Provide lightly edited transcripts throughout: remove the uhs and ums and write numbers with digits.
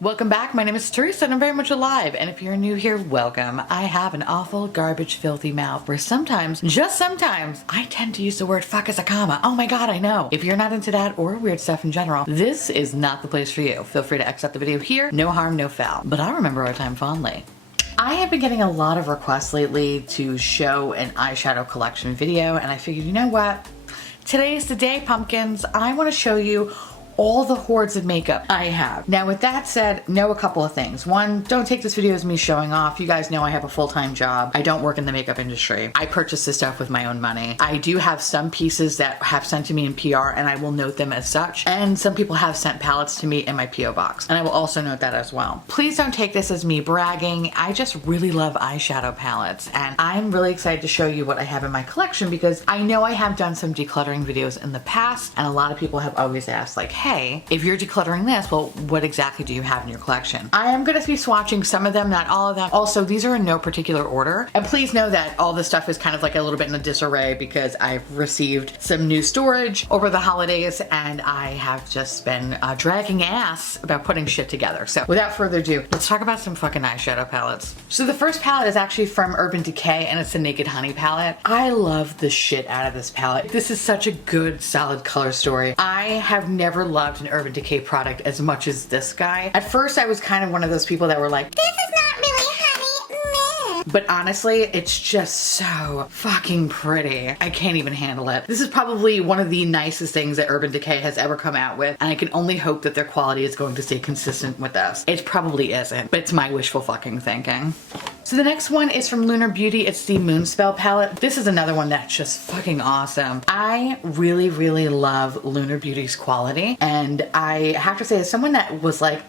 Welcome back. My name is Teresa and I'm very much alive. And if you're new here, welcome. I have an awful, garbage, filthy mouth where sometimes, just sometimes, I tend to use the word fuck as a comma. Oh my god, I know. If you're not into that or weird stuff in general, this is not the place for you. Feel free to exit the video here. No harm, no foul. But I remember our time fondly. I have been getting a lot of requests lately to show an eyeshadow collection video, and I figured, you know what? Today is the day, pumpkins. I want to show you all the hordes of makeup I have. Now with that said, know a couple of things. One, don't take this video as me showing off. You guys know I have a full-time job. I don't work in the makeup industry. I purchase this stuff with my own money. I do have some pieces that have sent to me in PR and I will note them as such. And some people have sent palettes to me in my PO box. And I will also note that as well. Please don't take this as me bragging. I just really love eyeshadow palettes. And I'm really excited to show you what I have in my collection because I know I have done some decluttering videos in the past and a lot of people have always asked like, hey, if you're decluttering this, well, what exactly do you have in your collection? I am going to be swatching some of them, not all of them. Also, these are in no particular order. And please know that all this stuff is kind of like a little bit in a disarray because I've received some new storage over the holidays and I have just been dragging ass about putting shit together. So without further ado, let's talk about some fucking eyeshadow palettes. So the first palette is actually from Urban Decay and it's the Naked Honey palette. I love the shit out of this palette. This is such a good, solid color story. I have never loved an Urban Decay product as much as this guy. At first I was kind of one of those people that were like, this is not really honey, meh. But honestly, it's just so fucking pretty. I can't even handle it. This is probably one of the nicest things that Urban Decay has ever come out with, and I can only hope that their quality is going to stay consistent with this. It probably isn't, but it's my wishful fucking thinking. So the next one is from Lunar Beauty. It's the Moonspell palette. This is another one that's just fucking awesome. I really, really love Lunar Beauty's quality. And I have to say, as someone that was like,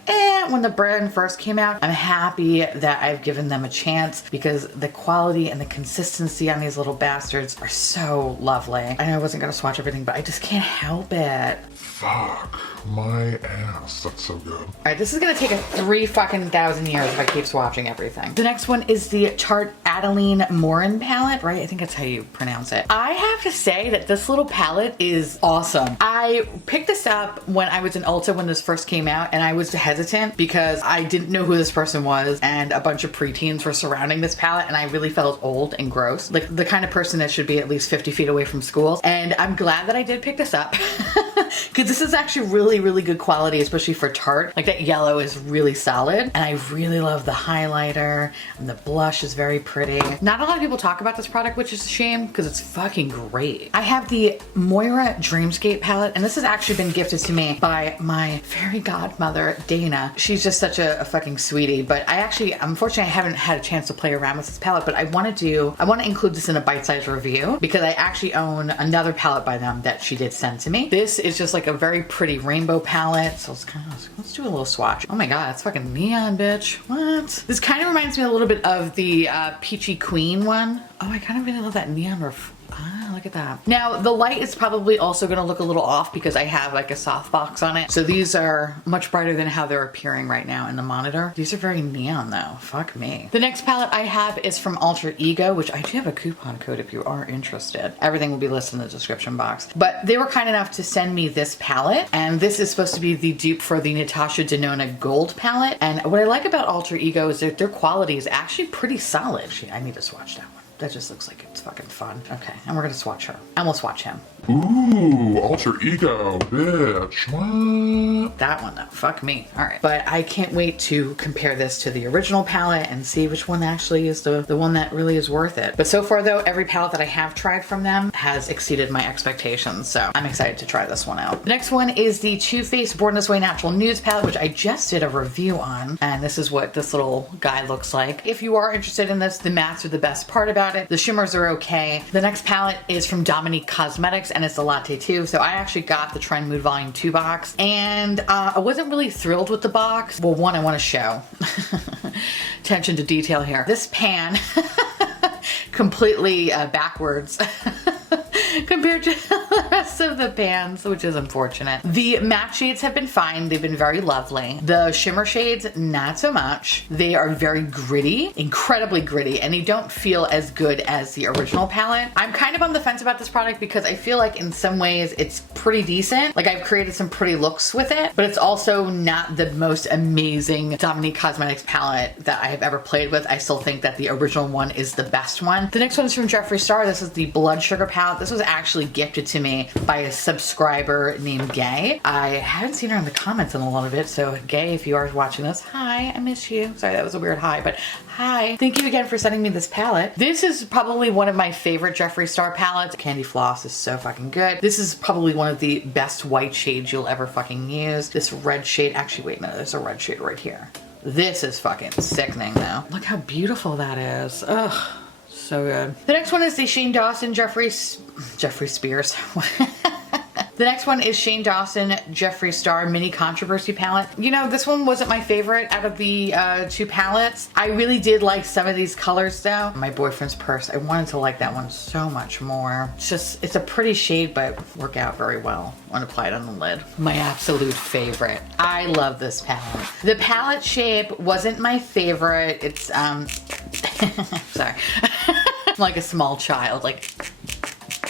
when the brand first came out, I'm happy that I've given them a chance because the quality and the consistency on these little bastards are so lovely. I know I wasn't gonna swatch everything, but I just can't help it. Fuck my ass, that's so good. All right, this is gonna take a 3,000 years if I keep swatching everything. The next one is the Tarte Adaline Morin palette, right? I think that's how you pronounce it. I have to say that this little palette is awesome. I picked this up when I was in Ulta when this first came out and I was hesitant because I didn't know who this person was and a bunch of preteens were surrounding this palette and I really felt old and gross. Like the kind of person that should be at least 50 feet away from schools. And I'm glad that I did pick this up because this is actually really, really good quality, especially for Tarte. Like that yellow is really solid and I really love the highlighter and the blush is very pretty. Not a lot of people talk about this product, which is a shame because it's fucking great. I have the Moira Dreamscape palette and this has actually been gifted to me by my fairy godmother, Dana. She's just such a fucking sweetie, but I actually, unfortunately, I haven't had a chance to play around with this palette, but I want to include this in a bite-sized review because I actually own another palette by them that she did send to me. This is just like a very pretty rainbow palette, so let's do a little swatch. Oh my god, it's fucking neon, bitch. What? This kind of reminds me a little bit of the Peachy Queen one. Oh, I kind of really love that neon look at that. Now, the light is probably also gonna look a little off because I have like a softbox on it. So these are much brighter than how they're appearing right now in the monitor. These are very neon though, fuck me. The next palette I have is from Alter Ego, which I do have a coupon code if you are interested. Everything will be listed in the description box. But they were kind enough to send me this palette, and this is supposed to be the dupe for the Natasha Denona Gold palette. And what I like about Alter Ego is that their quality is actually pretty solid. Actually, I need to swatch that one. That just looks like it's fucking fun. Okay, and we're gonna swatch her. And we'll swatch him. Ooh, Alter Ego, bitch. What? That one though, fuck me. All right, but I can't wait to compare this to the original palette and see which one actually is the one that really is worth it. But so far though, every palette that I have tried from them has exceeded my expectations, so I'm excited to try this one out. The next one is the Too Faced Born This Way Natural Nudes palette, which I just did a review on, and this is what this little guy looks like. If you are interested in this, the mattes are the best part about it. The shimmers are okay. The next palette is from Dominique Cosmetics, and it's the Latte 2. So I actually got the Trend Mood Volume 2 box, and I wasn't really thrilled with the box. Well, one, I want to show. Attention to detail here. This pan, completely backwards, compared to the rest of the pans, which is unfortunate. The matte shades have been fine. They've been very lovely. The shimmer shades, not so much. They are very gritty, incredibly gritty, and they don't feel as good as the original palette. I'm kind of on the fence about this product because I feel like in some ways it's pretty decent. Like I've created some pretty looks with it, but it's also not the most amazing Dominique Cosmetics palette that I have ever played with. I still think that the original one is the best one. The next one is from Jeffree.S.T. This is the Blood Sugar palette. This was actually gifted to me by a subscriber named Gay. I haven't seen her in the comments in a little bit, so Gay, if you are watching this, hi, I miss you. Sorry, that was a weird hi, but hi. Thank you again for sending me this palette. This is probably one of my favorite Jeffree.S.T. palettes. Candy Floss is so fucking good. This is probably one of the best white shades you'll ever fucking use. This red shade, actually wait a minute, there's a red shade right here. This is fucking sickening though. Look how beautiful that is. Ugh, so good. The next one is the Shane Dawson Jeffree Spears. The next one is Shane Dawson Jeffree.S.T. Mini Controversy palette. You know, this one wasn't my favorite out of the two palettes. I really did like some of these colors though. My Boyfriend's Purse, I wanted to like that one so much more. It's just, it's a pretty shade, but work out very well when applied on the lid. My absolute favorite. I love this palette. The palette shape wasn't my favorite. It's, sorry. Like a small child, like,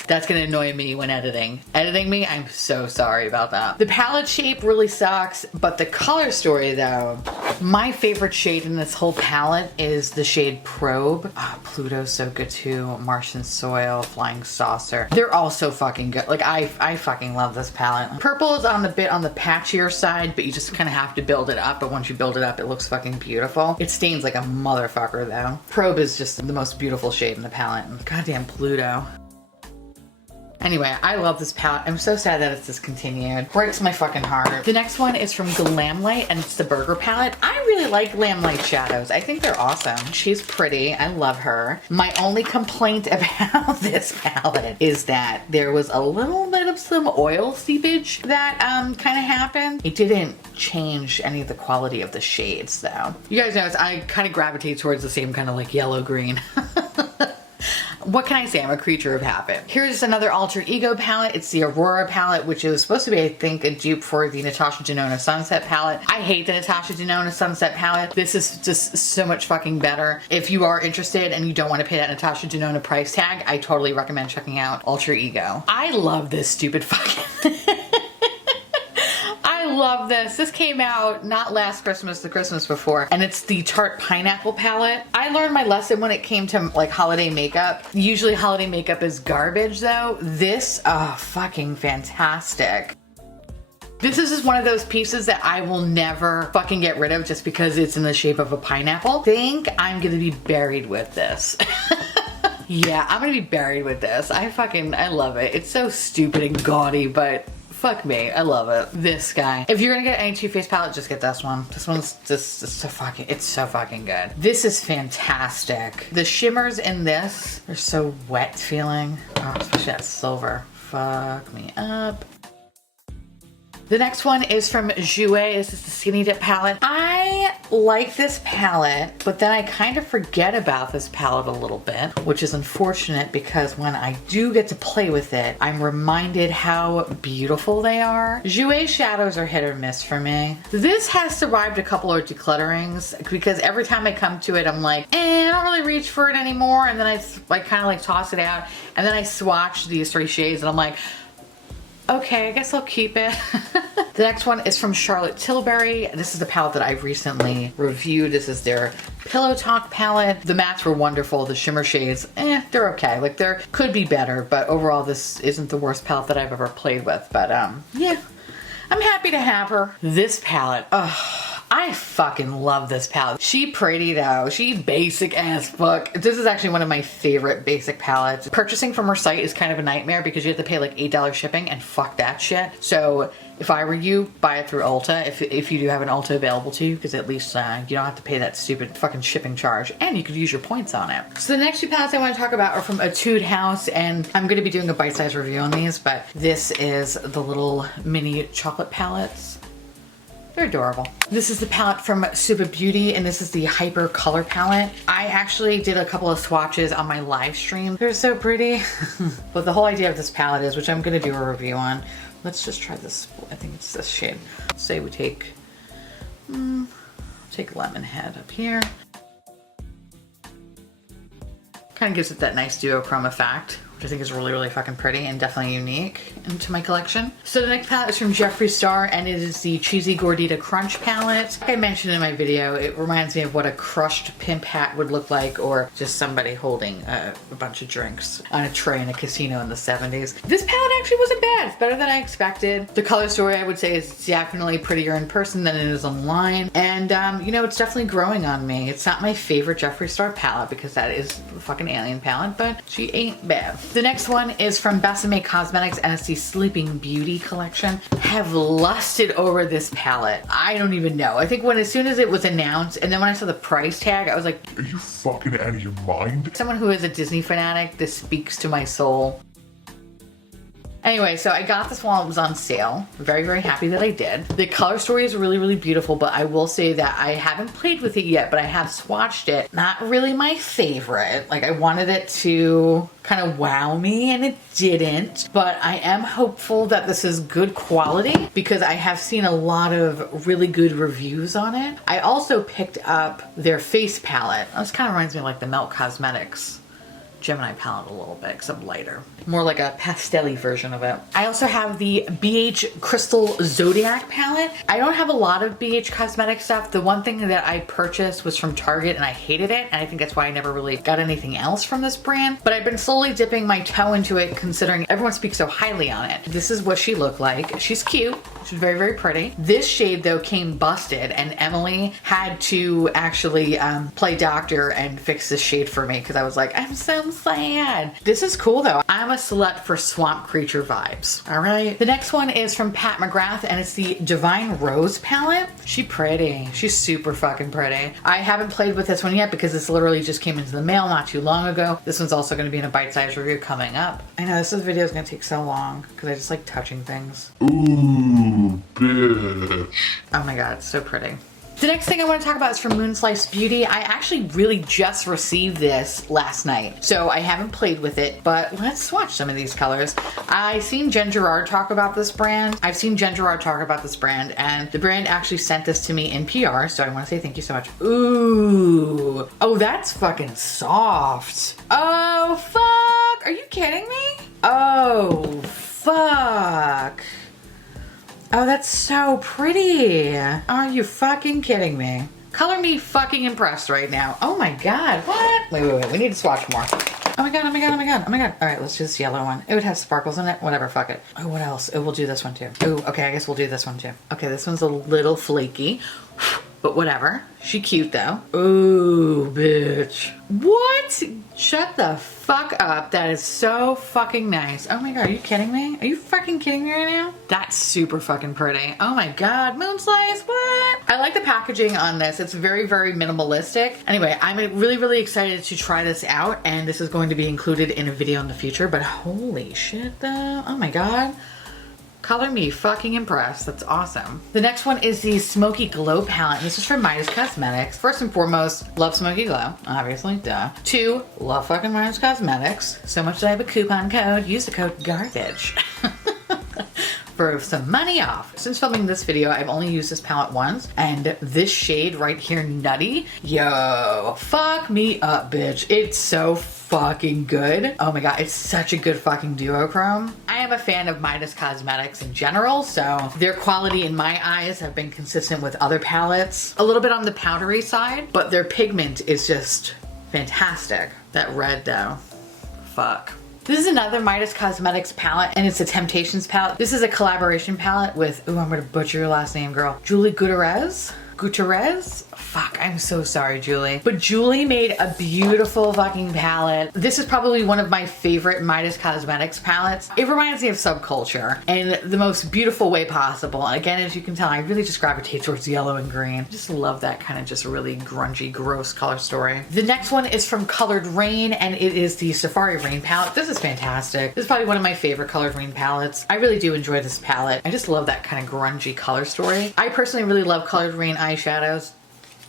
that's gonna annoy me when editing. Editing me, I'm so sorry about that. The palette shape really sucks, but the color story though, my favorite shade in this whole palette is the shade Probe. Oh, Pluto's so good too. Martian Soil, Flying Saucer. They're all so fucking good. Like I fucking love this palette. Purple is on the bit on the patchier side, but you just kind of have to build it up. But once you build it up, it looks fucking beautiful. It stains like a motherfucker though. Probe is just the most beautiful shade in the palette. Goddamn Pluto. Anyway, I love this palette. I'm so sad that it's discontinued. Breaks my fucking heart. The next one is from Glamlight and it's the Burger palette. I really like Glamlight shadows. I think they're awesome. She's pretty. I love her. My only complaint about this palette is that there was a little bit of some oil seepage that kind of happened. It didn't change any of the quality of the shades though. You guys know I kind of gravitate towards the same kind of like yellow green. What can I say? I'm a creature of habit. Here's another alter ego palette. It's the Aurora palette, which is supposed to be, I think, a dupe for the Natasha Denona Sunset palette. I hate the Natasha Denona Sunset palette. This is just so much fucking better. If you are interested and you don't want to pay that Natasha Denona price tag, I totally recommend checking out Alter Ego. I love this stupid fucking... I love this. This came out not last Christmas, the Christmas before, and it's the Tarte Pineapple palette. I learned my lesson when it came to like holiday makeup. Usually holiday makeup is garbage though. This, fucking fantastic. This is just one of those pieces that I will never fucking get rid of just because it's in the shape of a pineapple. I think I'm gonna be buried with this. Yeah, I'm gonna be buried with this. I love it. It's so stupid and gaudy, but fuck me, I love it. This guy. If you're gonna get any Too Faced palette, just get this one. This one's just it's so fucking good. This is fantastic. The shimmers in this are so wet feeling. Oh, especially that silver. Fuck me up. The next one is from Jouer. This is the Skinny Dip palette. I like this palette, but then I kind of forget about this palette a little bit, which is unfortunate because when I do get to play with it, I'm reminded how beautiful they are. Jouer shadows are hit or miss for me. This has survived a couple of declutterings because every time I come to it, I'm like, I don't really reach for it anymore. And then I kind of like toss it out. And then I swatch these three shades and I'm like, okay, I guess I'll keep it. The next one is from Charlotte Tilbury. This is the palette that I've recently reviewed. This is their Pillow Talk palette. The mattes were wonderful. The shimmer shades, they're okay. Like, there could be better, but overall this isn't the worst palette that I've ever played with. But yeah, I'm happy to have her. This palette, I fucking love this palette. She pretty though. She basic as fuck. This is actually one of my favorite basic palettes. Purchasing from her site is kind of a nightmare because you have to pay like $8 shipping and fuck that shit. So if I were you, buy it through Ulta if you do have an Ulta available to you, because at least you don't have to pay that stupid fucking shipping charge and you could use your points on it. So the next two palettes I want to talk about are from Etude House, and I'm going to be doing a bite-sized review on these, but this is the little mini chocolate palettes. They're adorable. This is the palette from Super Beauty, and this is the Hyper Color Palette. I actually did a couple of swatches on my live stream. They're so pretty. But the whole idea of this palette is, which I'm gonna do a review on. Let's just try this. I think it's this shade. Say we take Lemon Head up here. Kind of gives it that nice duochrome effect, which I think is really, really fucking pretty and definitely unique into my collection. So the next palette is from Jeffree Star, and it is the Cheesy Gordita Crunch palette. Like I mentioned in my video, it reminds me of what a crushed pimp hat would look like, or just somebody holding a bunch of drinks on a tray in a casino in the 70s. This palette actually wasn't bad. It's better than I expected. The color story, I would say, is definitely prettier in person than it is online. And, you know, it's definitely growing on me. It's not my favorite Jeffree Star palette because that is the fucking alien palette, but she ain't bad. The next one is from Dominique Cosmetics, and it's the Sleeping Beauty collection. Have lusted over this palette. I don't even know. I think as soon as it was announced, and then when I saw the price tag, I was like, are you fucking out of your mind? Someone who is a Disney fanatic, this speaks to my soul. Anyway, so I got this while it was on sale. Very, very happy that I did. The color story is really, really beautiful, but I will say that I haven't played with it yet, but I have swatched it. Not really my favorite. Like, I wanted it to kind of wow me, and it didn't. But I am hopeful that this is good quality because I have seen a lot of really good reviews on it. I also picked up their face palette. This kind of reminds me of like the Melt Cosmetics Gemini palette a little bit, except lighter. More like a pastel-y version of it. I also have the BH Crystal Zodiac palette. I don't have a lot of BH cosmetic stuff. The one thing that I purchased was from Target and I hated it, and I think that's why I never really got anything else from this brand. But I've been slowly dipping my toe into it considering everyone speaks so highly on it. This is what she looked like. She's cute. She's very, very pretty. This shade though came busted, and Emily had to actually play doctor and fix this shade for me because I was like, I'm so sad. This is cool though. I'm a slut for swamp creature vibes. All right. The next one is from Pat McGrath, and it's the Divine Rose palette. She's pretty. She's super fucking pretty. I haven't played with this one yet because this literally just came into the mail not too long ago. This one's also going to be in a bite-sized review coming up. I know this video is going to take so long because I just like touching things. Ooh, bitch. Oh my god, it's so pretty. The next thing I want to talk about is from Moonslice Beauty. I actually really just received this last night, so I haven't played with it, but let's swatch some of these colors. I've seen Jen Gerard talk about this brand. And the brand actually sent this to me in PR, so I want to say thank you so much. Ooh. Oh, that's fucking soft. Oh, fuck. Are you kidding me? Oh, fuck. Oh, that's so pretty. Are you fucking kidding me? Color me fucking impressed right now. Oh my god, what? Wait. We need to swatch more. Oh my god. All right, let's do this yellow one. It would have sparkles in it. Whatever, fuck it. Oh, what else? Oh, we'll do this one too. Oh, okay, I guess we'll do this one too. Okay, this one's a little flaky, but whatever. She cute though. Ooh, bitch. What? Shut the fuck up. That is so fucking nice. Oh my god, are you kidding me? Are you fucking kidding me right now? That's super fucking pretty. Oh my god, Moonslice, what? I like the packaging on this. It's very, very minimalistic. Anyway, I'm really, really excited to try this out, and this is going to be included in a video in the future, but holy shit though. Oh my god. Color me fucking impressed. That's awesome. The next one is the Smoky Glow palette. This is from Midas Cosmetics. First and foremost, love Smoky Glow, obviously, duh. 2, love fucking Midas Cosmetics. So much that I have a coupon code. Use the code GARBAGE. For some money off. Since filming this video, I've only used this palette once, and this shade right here, Nutty, yo, fuck me up, bitch. It's so fucking good. Oh my god, it's such a good fucking duochrome. I am a fan of Midas Cosmetics in general, so their quality in my eyes have been consistent with other palettes. A little bit on the powdery side, but their pigment is just fantastic. That red though, fuck. This is another Midas Cosmetics palette, and it's a Temptations palette. This is a collaboration palette with, ooh, I'm gonna butcher your last name, girl. Julie Gutierrez. Gutierrez. Fuck, I'm so sorry, Julie. But Julie made a beautiful fucking palette. This is probably one of my favorite Midas Cosmetics palettes. It reminds me of Subculture in the most beautiful way possible. And again, as you can tell, I really just gravitate towards yellow and green. Just love that kind of just really grungy, gross color story. The next one is from Colored Rain, and it is the Safari Rain palette. This is fantastic. This is probably one of my favorite Colored Rain palettes. I really do enjoy this palette. I just love that kind of grungy color story. I personally really love Colored Rain eyeshadows.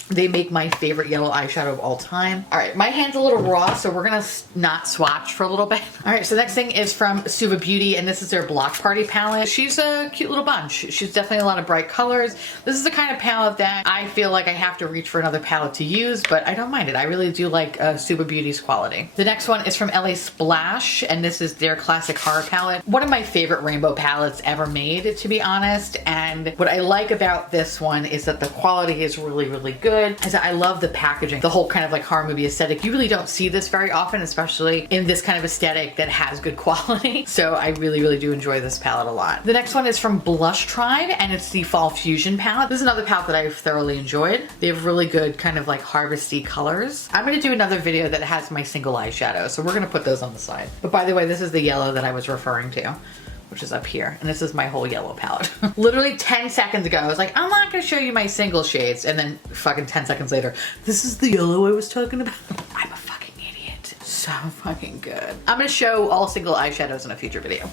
They make my favorite yellow eyeshadow of all time. All right, my hand's a little raw, so we're gonna not swatch for a little bit. All right, so the next thing is from Suva Beauty, and this is their Block Party palette. She's a cute little bunch. She's definitely a lot of bright colors. This is the kind of palette that I feel like I have to reach for another palette to use, but I don't mind it. I really do like Suva Beauty's quality. The next one is from LA Splash, and this is their Classic Horror palette. One of my favorite rainbow palettes ever made, to be honest, and what I like about this one is that the quality is really, really good. Is that I love the packaging, the whole kind of like horror movie aesthetic. You really don't see this very often, especially in this kind of aesthetic that has good quality. So I really, really do enjoy this palette a lot. The next one is from Blush Tribe, and it's the Fall Fusion palette. This is another palette that I've thoroughly enjoyed. They have really good kind of like harvesty colors. I'm gonna do another video that has my single eyeshadow, so we're gonna put those on the side. But by the way, this is the yellow that I was referring to, which is up here. And this is my whole yellow palette. Literally 10 seconds ago, I was like, I'm not gonna show you my single shades. And then fucking 10 seconds later, this is the yellow I was talking about. I'm a fucking idiot. So fucking good. I'm gonna show all single eyeshadows in a future video.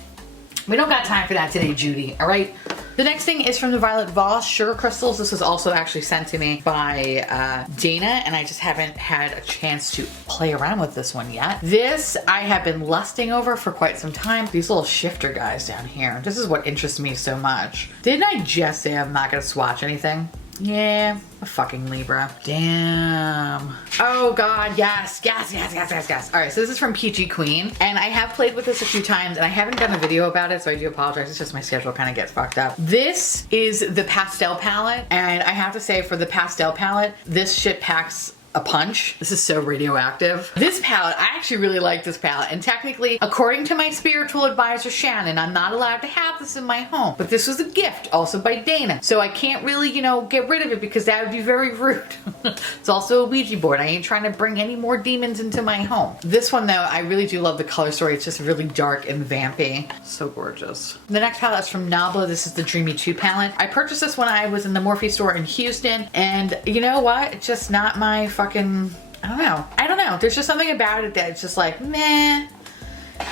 We don't got time for that today, Judy, all right? The next thing is from the Violet Voss Sugar Crystals. This was also actually sent to me by Dana, and I just haven't had a chance to play around with this one yet. This I have been lusting over for quite some time. These little shifter guys down here. This is what interests me so much. Didn't I just say I'm not gonna swatch anything? Yeah, a fucking Libra. Damn. Oh God, yes, yes, yes, yes, yes, yes. All right, so this is from Peachy Queen, and I have played with this a few times, and I haven't done a video about it, so I do apologize. It's just my schedule kind of gets fucked up. This is the Pastel Palette, and I have to say for the Pastel Palette, this shit packs a punch. This is so radioactive. This palette, I actually really like this palette, and technically, according to my spiritual advisor Shannon, I'm not allowed to have this in my home, but this was a gift also by Dana, so I can't really, you know, get rid of it because that would be very rude. It's also a Ouija board. I ain't trying to bring any more demons into my home. This one though, I really do love the color story. It's just really dark and vampy. So gorgeous. The next palette is from Nabla. This is the Dreamy 2 palette. I purchased this when I was in the Morphe store in Houston, and you know what? It's just not my fucking, I don't know. There's just something about it that it's just like, meh.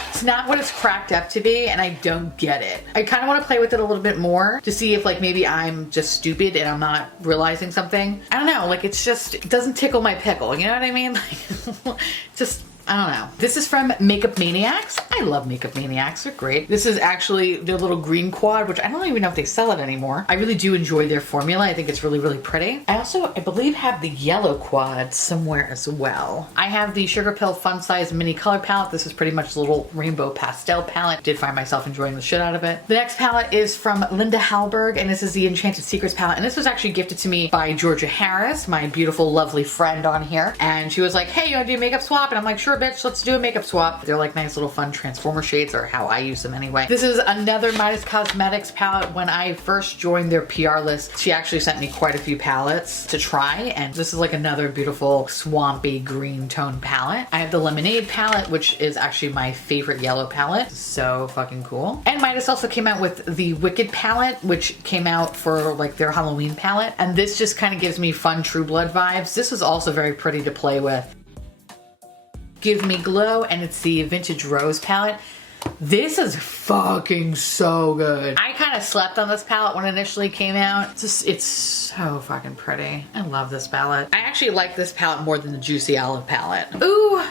It's not what it's cracked up to be, and I don't get it. I kind of want to play with it a little bit more to see if like maybe I'm just stupid and I'm not realizing something. I don't know, like it's just, it doesn't tickle my pickle, you know what I mean? Like, just, I don't know. This is from Makeup Maniacs. I love Makeup Maniacs, they're great. This is actually their little green quad, which I don't even know if they sell it anymore. I really do enjoy their formula. I think it's really, really pretty. I also, I believe, have the yellow quad somewhere as well. I have the Sugar Pill Fun Size Mini Color Palette. This is pretty much the little rainbow pastel palette. Did find myself enjoying the shit out of it. The next palette is from Linda Hallberg, and this is the Enchanted Secrets palette. And this was actually gifted to me by Georgia Harris, my beautiful, lovely friend on here. And she was like, hey, you wanna do a makeup swap? And I'm like, sure, bitch, let's do a makeup swap. They're like nice little fun transformer shades, or how I use them anyway. This is another Midas Cosmetics palette. When I first joined their PR list, she actually sent me quite a few palettes to try, and this is like another beautiful swampy green tone palette. I have the Lemonade palette, which is actually my favorite yellow palette. So fucking cool. And Midas also came out with the Wicked palette, which came out for like their Halloween palette, and this just kind of gives me fun True Blood vibes. This is also very pretty to play with. Give Me Glow, and it's the Vintage Rose palette. This is fucking so good. I kind of slept on this palette when it initially came out. It's so fucking pretty. I love this palette. I actually like this palette more than the Juicy Olive palette. Ooh,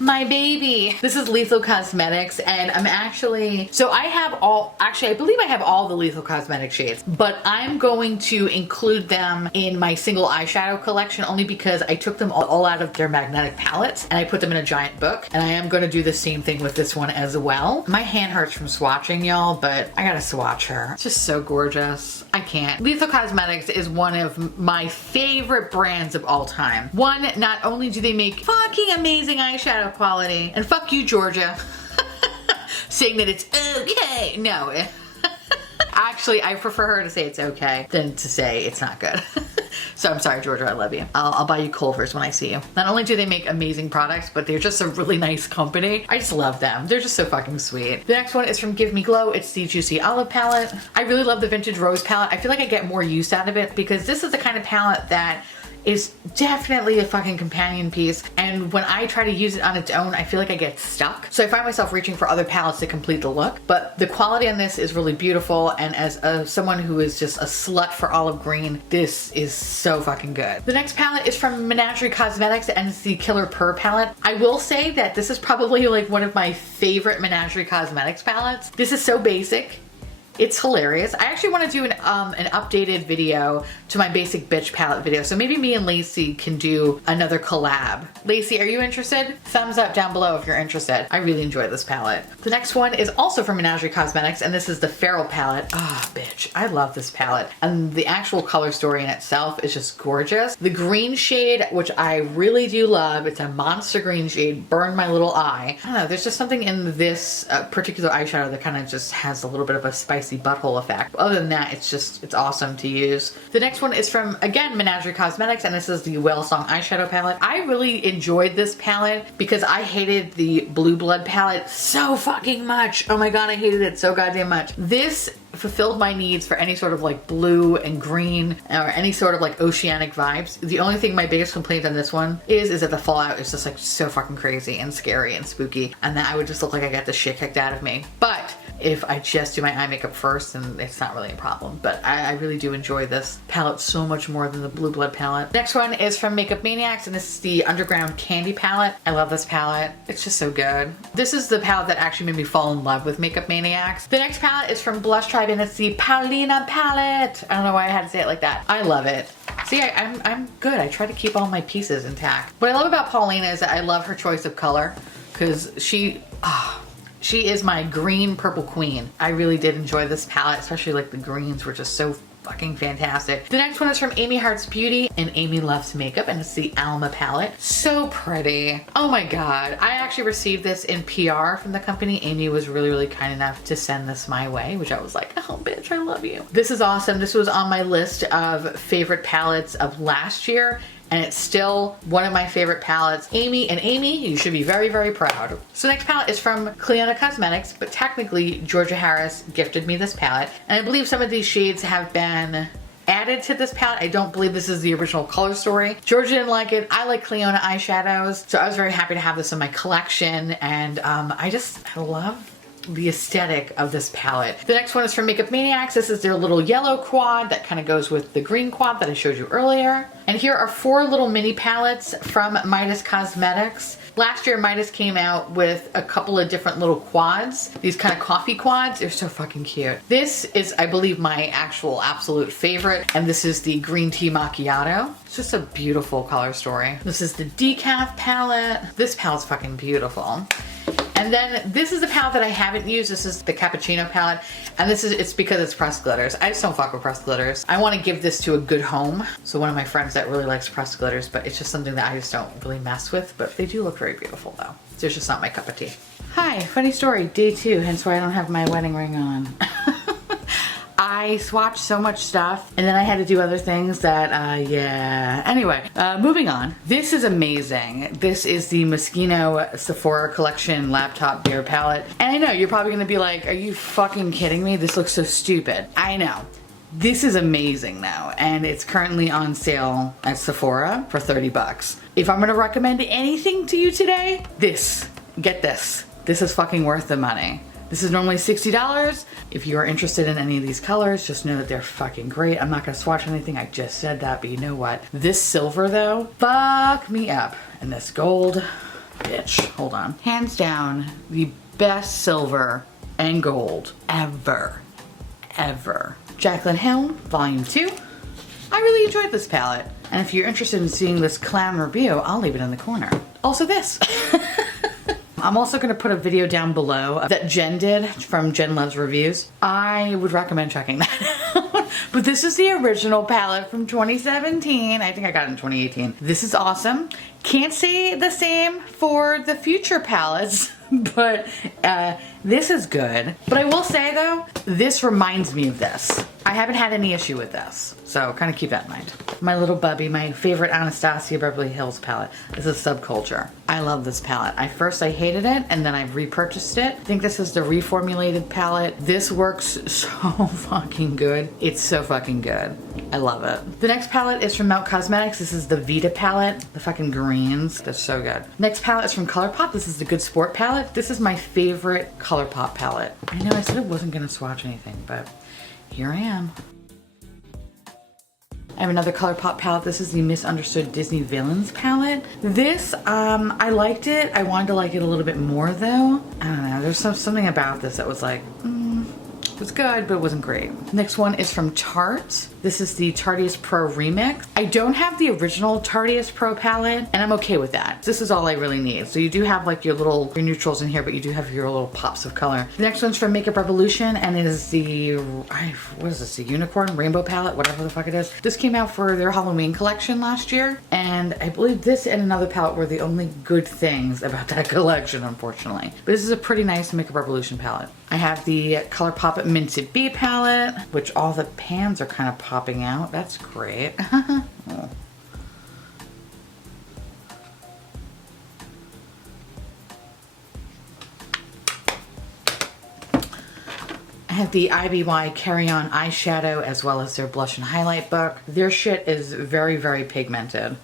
my baby. This is Lethal Cosmetics, and I'm actually, so I have all, actually I believe I have all the Lethal Cosmetics shades, but I'm going to include them in my single eyeshadow collection only because I took them all out of their magnetic palettes and I put them in a giant book, and I am going to do the same thing with this one as well. My hand hurts from swatching, y'all, but I gotta swatch her. It's just so gorgeous. I can't. Lethal Cosmetics is one of my favorite brands of all time. One, not only do they make fucking amazing eyeshadow quality, and fuck you, Georgia, saying that it's okay. No. Actually, I prefer her to say it's okay than to say it's not good. So I'm sorry, Georgia, I love you. I'll buy you Culver's when I see you. Not only do they make amazing products, but they're just a really nice company. I just love them. They're just so fucking sweet. The next one is from Give Me Glow. It's the Juicy Olive palette. I really love the Vintage Rose palette. I feel like I get more use out of it because this is the kind of palette that is definitely a fucking companion piece, and when I try to use it on its own, I feel like I get stuck. So I find myself reaching for other palettes to complete the look, but the quality on this is really beautiful, and as someone who is just a slut for olive green, this is so fucking good. The next palette is from Menagerie Cosmetics, and it's the Killer Purr palette. I will say that this is probably like one of my favorite Menagerie Cosmetics palettes. This is so basic. It's hilarious. I actually want to do an updated video to my Basic Bitch palette video. So maybe me and Lacey can do another collab. Lacey, are you interested? Thumbs up down below if you're interested. I really enjoy this palette. The next one is also from Menagerie Cosmetics, and this is the Ferrule Palette. Ah, bitch. I love this palette. And the actual color story in itself is just gorgeous. The green shade, which I really do love, it's a monster green shade, burned my little eye. I don't know, there's just something in this particular eyeshadow that kind of just has a little bit of a spicy butthole effect. Other than that, it's awesome to use. The next one is from, again, Menagerie Cosmetics, and this is the Whale Song Eyeshadow Palette. I really enjoyed this palette because I hated the Blue Blood palette so fucking much. Oh my god, I hated it so goddamn much. This fulfilled my needs for any sort of like blue and green or any sort of like oceanic vibes. The only thing, my biggest complaint on this one is that the fallout is just like so fucking crazy and scary and spooky, and that I would just look like I got the shit kicked out of me. But if I just do my eye makeup first, then it's not really a problem. But I really do enjoy this palette so much more than the Blue Blood palette. Next one is from Makeup Maniacs, and this is the Underground Candy palette. I love this palette. It's just so good. This is the palette that actually made me fall in love with Makeup Maniacs. The next palette is from Blush Tribe, and it's the Paolina Palette. I don't know why I had to say it like that. I love it. See, I'm good. I try to keep all my pieces intact. What I love about Paolina is that I love her choice of color, because she is my green purple queen. I really did enjoy this palette, especially like the greens were just so fucking fantastic. The next one is from Amy Hearts Beauty, and Amy loves makeup, and it's the Alma palette. So pretty. Oh my god. I actually received this in PR from the company. Amy was really, really kind enough to send this my way, which I was like, oh bitch, I love you. This is awesome. This was on my list of favorite palettes of last year, and it's still one of my favorite palettes. Amy, you should be very, very proud. So next palette is from Cleona Cosmetics, but technically Georgia Harris gifted me this palette, and I believe some of these shades have been added to this palette. I don't believe this is the original color story. Georgia didn't like it. I like Cleona eyeshadows, so I was very happy to have this in my collection, and I love the aesthetic of this palette. The next one is from Makeup Maniacs. This is their little yellow quad that kind of goes with the green quad that I showed you earlier. And here are 4 little mini palettes from Midas Cosmetics. Last year, Midas came out with a couple of different little quads. These kind of coffee quads. They're so fucking cute. This is, I believe, my actual absolute favorite. And this is the Green Tea Macchiato. It's just a beautiful color story. This is the Decaf palette. This palette's fucking beautiful. And then this is the palette that I haven't used. This is the Cappuccino palette. And it's because it's pressed glitters. I just don't fuck with pressed glitters. I want to give this to a good home. So one of my friends that really likes pressed glitters, but it's just something that I just don't really mess with. But they do look very beautiful though. It's just not my cup of tea. Hi, funny story, day 2, hence why I don't have my wedding ring on. I swatched so much stuff, and then I had to do other things that, yeah. Anyway, moving on. This is amazing. This is the Moschino Sephora Collection Laptop Beer Palette. And I know, you're probably gonna be like, are you fucking kidding me? This looks so stupid. I know. This is amazing though, and it's currently on sale at Sephora for 30 bucks. If I'm gonna recommend anything to you today, get this. This is fucking worth the money. This is normally $60. If you are interested in any of these colors, just know that they're fucking great. I'm not gonna swatch anything, I just said that, but you know what? This silver though, fuck me up. And this gold, bitch, hold on. Hands down, the best silver and gold ever. Jaclyn Hill, Volume 2. I really enjoyed this palette. And if you're interested in seeing this clown review, I'll leave it in the corner. Also this. I'm also going to put a video down below that Jen did from Jen Luvs Reviews. I would recommend checking that out. But this is the original palette from 2017. I think I got it in 2018. This is awesome. Can't say the same for the future palettes, but This is good. But I will say though, this reminds me of this. I haven't had any issue with this, so kind of keep that in mind. My little bubby, my favorite Anastasia Beverly Hills palette. This is Subculture. I love this palette. I hated it, and then I repurchased it. I think this is the reformulated palette. This works so fucking good. It's so fucking good. I love it. The next palette is from Dominique Cosmetics. This is the Vita palette. The fucking greens. They're so good. Next palette is from ColourPop. This is the Good Sport palette. This is my favorite ColourPop palette. I know I said I wasn't gonna swatch anything, but here I am. I have another ColourPop palette. This is the Misunderstood Disney Villains palette. This, I liked it. I wanted to like it a little bit more though. I don't know, there's something about this that was like, it was good, but it wasn't great. Next one is from Tarte. This is the Tarteist Pro Remix. I don't have the original Tarteist Pro palette, and I'm okay with that. This is all I really need. So you do have like your neutrals in here, but you do have your little pops of color. The next one's from Makeup Revolution, and it is the, what is this, the Unicorn Rainbow palette, whatever the fuck it is. This came out for their Halloween collection last year, and I believe this and another palette were the only good things about that collection, unfortunately. But this is a pretty nice Makeup Revolution palette. I have the ColourPop Minted Bee palette, which all the pans are kind of popping out. That's great. Oh. I have the IBY Carry On eyeshadow as well as their blush and highlight book. Their shit is very, very pigmented.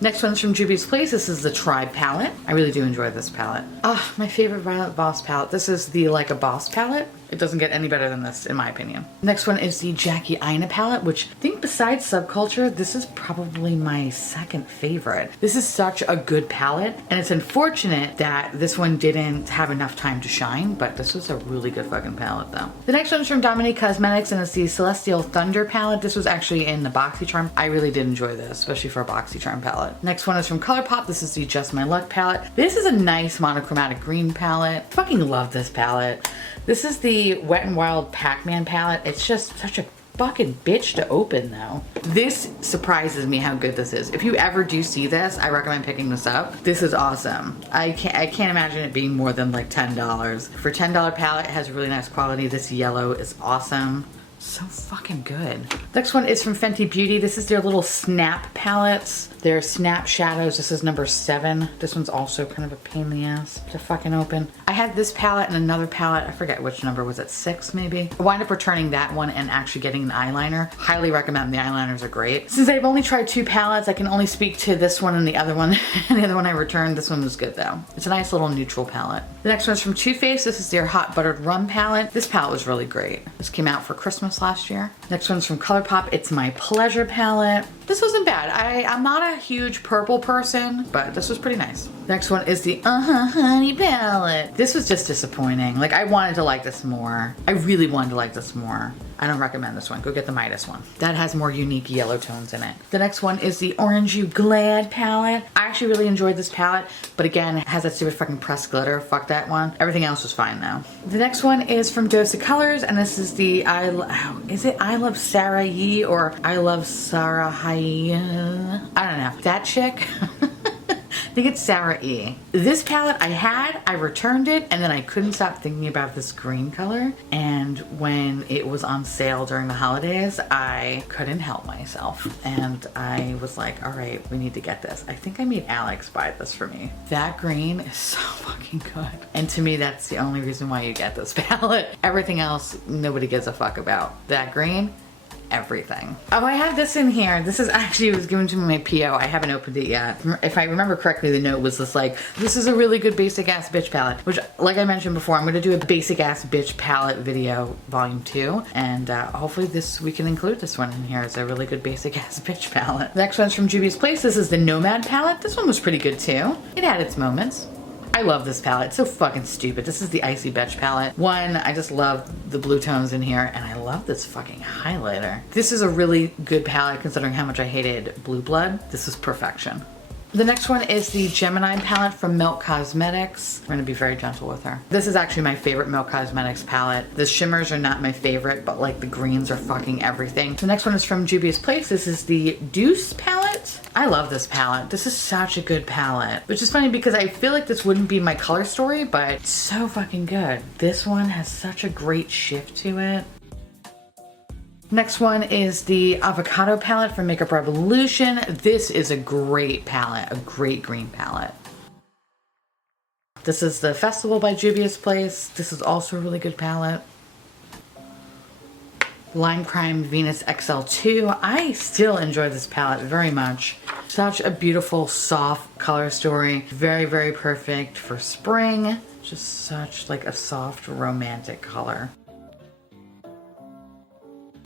Next one's from Juvia's Place. This is the Tribe palette. I really do enjoy this palette. Ah, my favorite Violet Boss palette. This is the Like a Boss palette. It doesn't get any better than this, in my opinion. Next one is the Jackie Aina palette, which I think besides Subculture, this is probably my second favorite. This is such a good palette, and it's unfortunate that this one didn't have enough time to shine, but this was a really good fucking palette though. The next one's from Dominique Cosmetics, and it's the Celestial Thunder palette. This was actually in the BoxyCharm. I really did enjoy this, especially for a BoxyCharm palette. Next one is from ColourPop. This is the Just My Luck palette. This is a nice monochromatic green palette. I fucking love this palette. This is the Wet n Wild Pac-Man palette. It's just such a fucking bitch to open though. This surprises me how good this is. If you ever do see this, I recommend picking this up. This is awesome. I can't imagine it being more than like $10. For $10 palette, it has really nice quality. This yellow is awesome. So fucking good. Next one is from Fenty Beauty. This is their little snap palettes. They're snap shadows. This is number 7. This one's also kind of a pain in the ass to fucking open. I had this palette and another palette. I forget which number. Was it 6 maybe? I wound up returning that one and actually getting an eyeliner. Highly recommend. The eyeliners are great. Since I've only tried 2 palettes, I can only speak to this one and the other one. And the other one I returned. This one was good though. It's a nice little neutral palette. The next one's from Too Faced. This is their Hot Buttered Rum palette. This palette was really great. This came out for Christmas last year. Next one's from ColourPop. It's My Pleasure palette. This wasn't bad. I'm not a huge purple person, but this was pretty nice. Next one is the Honey palette. This was just disappointing. Like, I wanted to like this more. I really wanted to like this more. I don't recommend this one. Go get the Midas one. That has more unique yellow tones in it. The next one is the Orange You Glad palette. I actually really enjoyed this palette, but again, it has that stupid fucking pressed glitter. Fuck that one. Everything else was fine though. The next one is from Dose of Colors, and this is the I Love Sarah Yee or I Love Sarah Hai. I don't know. That chick. I think it's Sarah E. This palette I returned it, and then I couldn't stop thinking about this green color. And when it was on sale during the holidays, I couldn't help myself. And I was like, all right, we need to get this. I think I made Alex buy this for me. That green is so fucking good. And to me, that's the only reason why you get this palette. Everything else, nobody gives a fuck about. That green, everything. Oh, I have this in here. This is actually, it was given to me in my PO. I haven't opened it yet. If I remember correctly, the note was just like, this is a really good basic ass bitch palette, which, like I mentioned before, I'm gonna do a basic ass bitch palette video volume 2, and hopefully we can include this one in here as a really good basic ass bitch palette. The next one's from Juvia's Place. This is the Nomad palette. This one was pretty good too. It had its moments. I love this palette. It's so fucking stupid. This is the Icy Betch palette. One, I just love the blue tones in here, and I love this fucking highlighter. This is a really good palette considering how much I hated Blue Blood. This is perfection. The next one is the Gemini palette from Milk Cosmetics. We're gonna be very gentle with her. This is actually my favorite Milk Cosmetics palette. The shimmers are not my favorite, but like the greens are fucking everything. The next one is from Juvia's Place. This is the Deuce palette. Palette. I love this palette. This is such a good palette. Which is funny because I feel like this wouldn't be my color story, but it's so fucking good. This one has such a great shift to it. Next one is the Avocado Palette from Makeup Revolution. This is a great palette, a great green palette. This is the Festival by Juvia's Place. This is also a really good palette. Lime Crime Venus XL2. I still enjoy this palette very much. Such a beautiful, soft color story. Very, very perfect for spring. Just such like a soft, romantic color.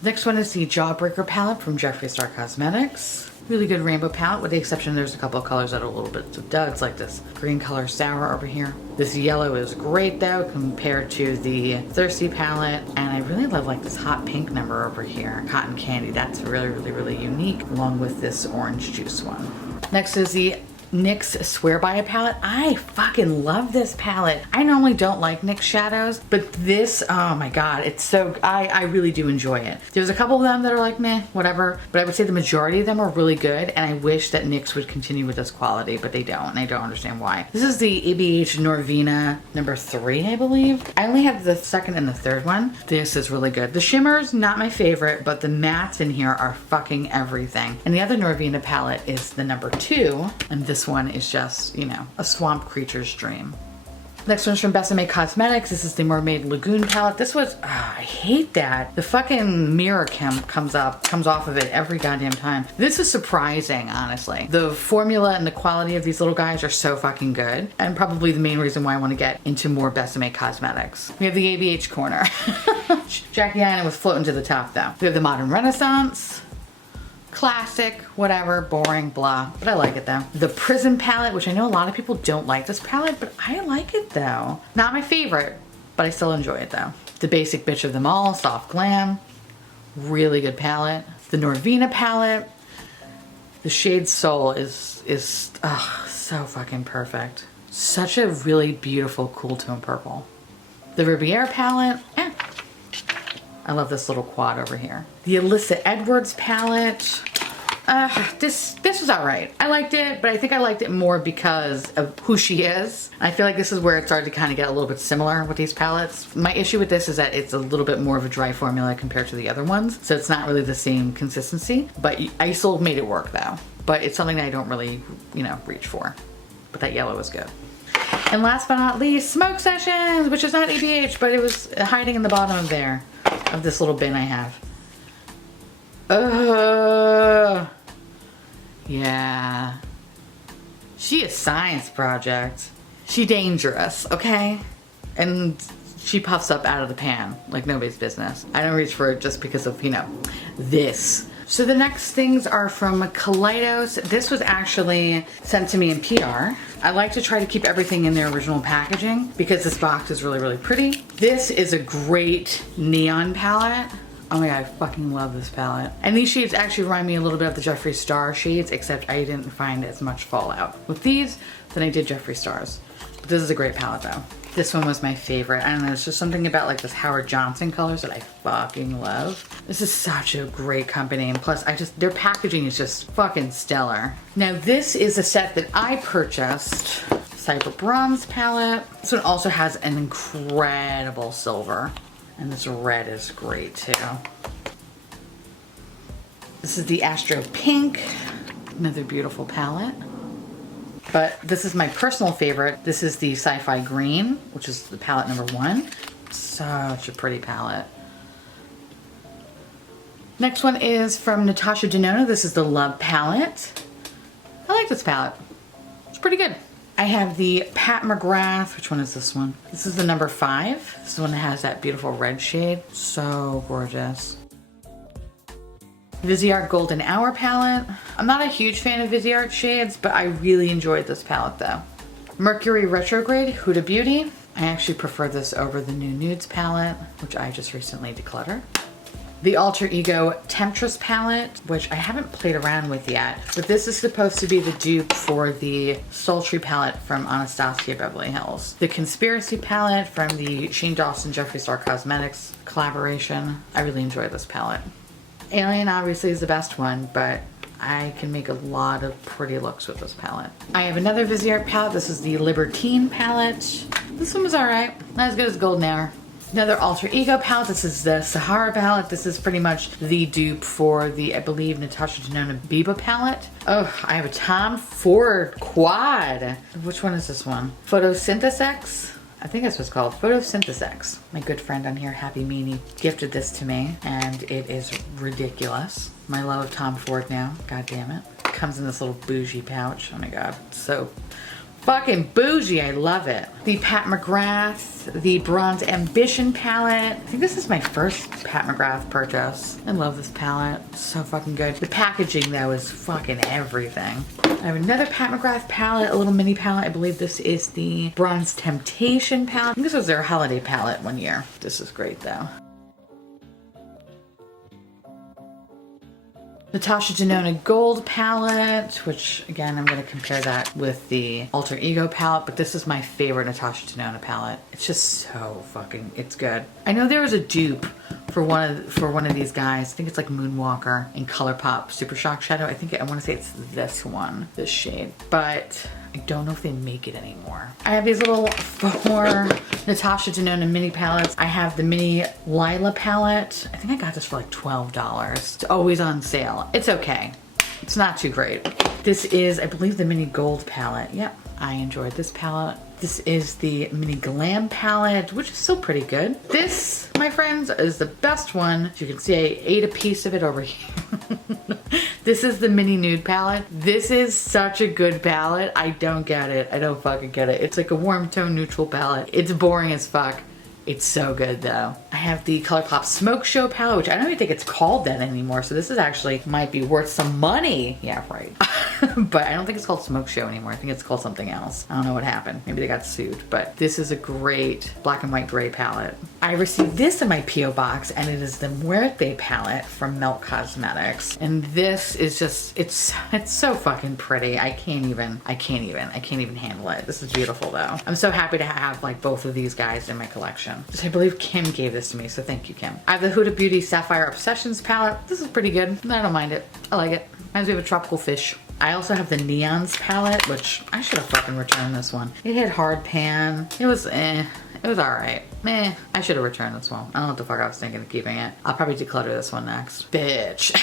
Next one is the Jawbreaker palette from Theresa.is.Dead Cosmetics. Really good rainbow palette, with the exception there's a couple of colors that are a little bit duds, like this green color sour over here. This yellow is great though compared to the Thirsty palette, and I really love like this hot pink number over here, Cotton Candy. That's really, really, really unique, along with this orange juice one. Next is the NYX Swear By a palette. I fucking love this palette. I normally don't like NYX shadows, but this, oh my god, it's so, I really do enjoy it. There's a couple of them that are like meh, whatever, but I would say the majority of them are really good, and I wish that NYX would continue with this quality, but they don't, and I don't understand why. This is the ABH Norvina number 3, I believe. I only have the second and the third one. This is really good. The shimmers, not my favorite, but the mattes in here are fucking everything. And the other Norvina palette is the number 2, and this one is just, you know, a swamp creature's dream. Next one's from Besame Cosmetics. This is the Mermaid Lagoon palette. This was, I hate that. The fucking mirror comes off of it every goddamn time. This is surprising, honestly. The formula and the quality of these little guys are so fucking good, and probably the main reason why I want to get into more Besame Cosmetics. We have the ABH corner. Jackie Aina was floating to the top though. We have the Modern Renaissance. Classic, whatever, boring, blah, but I like it though. The Prism palette, which I know a lot of people don't like this palette, but I like it though. Not my favorite, but I still enjoy it though. The basic bitch of them all, Soft Glam, really good palette. The Norvina palette, the shade Soul is so fucking perfect. Such a really beautiful cool tone purple. The Riviera palette, I love this little quad over here. The Alyssa Edwards palette. This was alright. I liked it, but I think I liked it more because of who she is. I feel like this is where it started to kind of get a little bit similar with these palettes. My issue with this is that it's a little bit more of a dry formula compared to the other ones, so it's not really the same consistency, but ISIL made it work though. But it's something that I don't really, you know, reach for. But that yellow is good. And last but not least, Smoke Sessions, which is not ABH, but it was hiding in the bottom of there, of this little bin I have. Yeah. She a science project. She dangerous, okay? And she puffs up out of the pan like nobody's business. I don't reach for it just because of, you know, this. So the next things are from Kaleidos. This was actually sent to me in PR. I like to try to keep everything in their original packaging because this box is really, really pretty. This is a great neon palette. Oh my god, I fucking love this palette. And these shades actually remind me a little bit of the Jeffree Star shades, except I didn't find as much fallout with these than I did Jeffree Stars. But this is a great palette though. This one was my favorite. I don't know, it's just something about like this Howard Johnson colors that I fucking love. This is such a great company, and plus their packaging is just fucking stellar. Now this is a set that I purchased. Cyber Bronze palette. This one also has an incredible silver, and this red is great too. This is the Astro Pink, another beautiful palette. But this is my personal favorite. This is the Sci-Fi Green, which is the palette number 1. Such a pretty palette. Next one is from Natasha Denona. This is the Love palette. I like this palette. It's pretty good. I have the Pat McGrath. Which one is this one? This is the number 5. This is the one that has that beautiful red shade. So gorgeous. Viseart Golden Hour palette. I'm not a huge fan of Viseart shades, but I really enjoyed this palette though. Mercury Retrograde Huda Beauty. I actually prefer this over the new Nudes palette, which I just recently decluttered. The Alter Ego Temptress palette, which I haven't played around with yet, but this is supposed to be the dupe for the Sultry palette from Anastasia Beverly Hills. The Conspiracy palette from the Shane Dawson Jeffree.S.Dead Cosmetics collaboration. I really enjoy this palette. Alien obviously is the best one, but I can make a lot of pretty looks with this palette. I have another Viseart palette. This is the Libertine palette. This one was alright. Not as good as Golden Hour. Another Alter Ego palette. This is the Sahara palette. This is pretty much the dupe for the, I believe, Natasha Denona Biba palette. Oh, I have a Tom Ford quad. Which one is this one? Photosynthesex? I think that's what's called, Photosynthesex. My good friend on here, Happy Meanie, gifted this to me, and it is ridiculous. My love of Tom Ford now, god damn it. Comes in this little bougie pouch. Oh my god, so fucking bougie, I love it. The Pat McGrath, the Bronze Ambition palette. I think this is my first Pat McGrath purchase. I love this palette, so fucking good. The packaging though is fucking everything. I have another Pat McGrath palette, a little mini palette. I believe this is the Bronze Temptation palette. I think this was their holiday palette one year. This is great though. Natasha Denona Gold palette, which again, I'm going to compare that with the Alter Ego palette, but this is my favorite Natasha Denona palette. It's just so fucking, it's good. I know there was a dupe for one of these guys. I think it's like Moonwalker in ColourPop Super Shock Shadow. I want to say it's this one, this shade, but I don't know if they make it anymore. I have these little 4 Natasha Denona mini palettes. I have the mini Lila palette. I think I got this for like $12. It's always on sale. It's okay. It's not too great. This is, I believe, the mini gold palette. Yep, I enjoyed this palette. This is the mini glam palette, which is still pretty good. This, my friends, is the best one. As you can see, I ate a piece of it over here. This is the mini nude palette. This is such a good palette. I don't get it. I don't fucking get it. It's like a warm tone neutral palette. It's boring as fuck. It's so good though. I have the ColourPop Smoke Show palette, which I don't even think it's called that anymore. So this is actually might be worth some money. Yeah, right. But I don't think it's called Smoke Show anymore. I think it's called something else. I don't know what happened. Maybe they got sued, but this is a great black and white gray palette. I received this in my P.O. box, and it is the Muerte palette from Melt Cosmetics. And this is just, it's so fucking pretty. I can't even handle it. This is beautiful though. I'm so happy to have like both of these guys in my collection. I believe Kim gave this to me, so thank you, Kim. I have the Huda Beauty Sapphire Obsessions palette. This is pretty good. I don't mind it. I like it. Reminds me of a tropical fish. I also have the Neons palette, which I should have fucking returned this one. It had hard pan. It was It was alright. Meh. I should have returned this one. I don't know what the fuck I was thinking of keeping it. I'll probably declutter this one next. Bitch.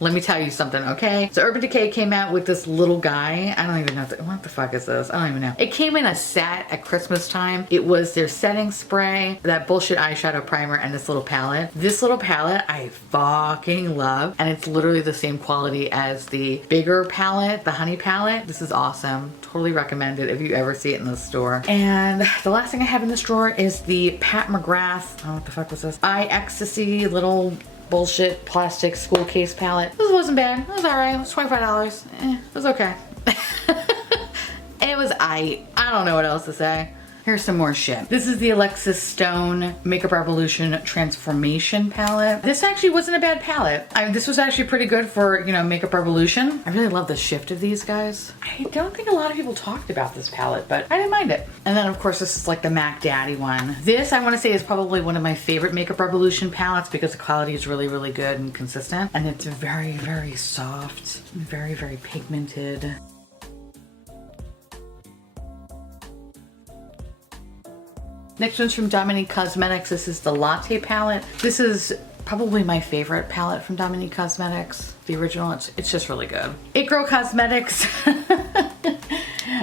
Let me tell you something, okay? So Urban Decay came out with this little guy. I don't even know what the fuck is this? I don't even know. It came in a set at Christmas time. It was their setting spray, that bullshit eyeshadow primer, and this little palette. This little palette I fucking love, and it's literally the same quality as the bigger palette, the Honey palette. This is awesome. Totally recommend it if you ever see it in the store. And the last thing I have in this drawer is the Pat McGrath, oh, what the fuck was this? Eye Ecstasy little bullshit plastic school case palette. This wasn't bad. It was alright. It was $25. It was okay. It was I don't know what else to say. Here's some more shit. This is the Alexis Stone Makeup Revolution Transformation palette. This actually wasn't a bad palette. This was actually pretty good for, you know, Makeup Revolution. I really love the shift of these guys. I don't think a lot of people talked about this palette, but I didn't mind it. And then of course this is like the Mac Daddy one. This I want to say is probably one of my favorite Makeup Revolution palettes because the quality is really, really good and consistent. And it's very, very soft, very, very pigmented. Next one's from Dominique Cosmetics. This is the Latte palette. This is probably my favorite palette from Dominique Cosmetics. The original, it's just really good. It Girl Cosmetics.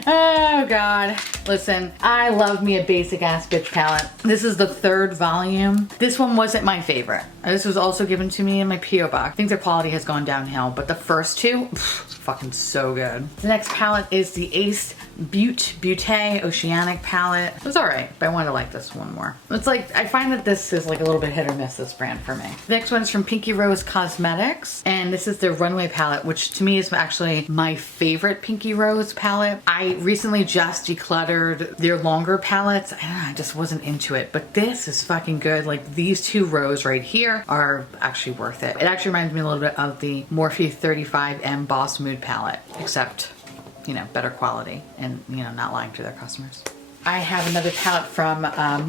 Oh God. Listen, I love me a basic ass bitch palette. This is the third volume. This one wasn't my favorite. This was also given to me in my P.O. box. I think their quality has gone downhill, but the first two, fucking so good. The next palette is the Ace Beauté Oceanic palette. It was alright, but I wanted to like this one more. It's like, I find that this is like a little bit hit or miss, this brand for me. The next one's from Pinky Rose Cosmetics, and this is their Runway palette, which to me is actually my favorite Pinky Rose palette. I recently just decluttered their longer palettes. I don't know, I just wasn't into it, but this is fucking good. Like these two rows right here are actually worth it. It actually reminds me a little bit of the Morphe 35M Boss Mood palette, except, you know, better quality and, you know, not lying to their customers. I have another palette from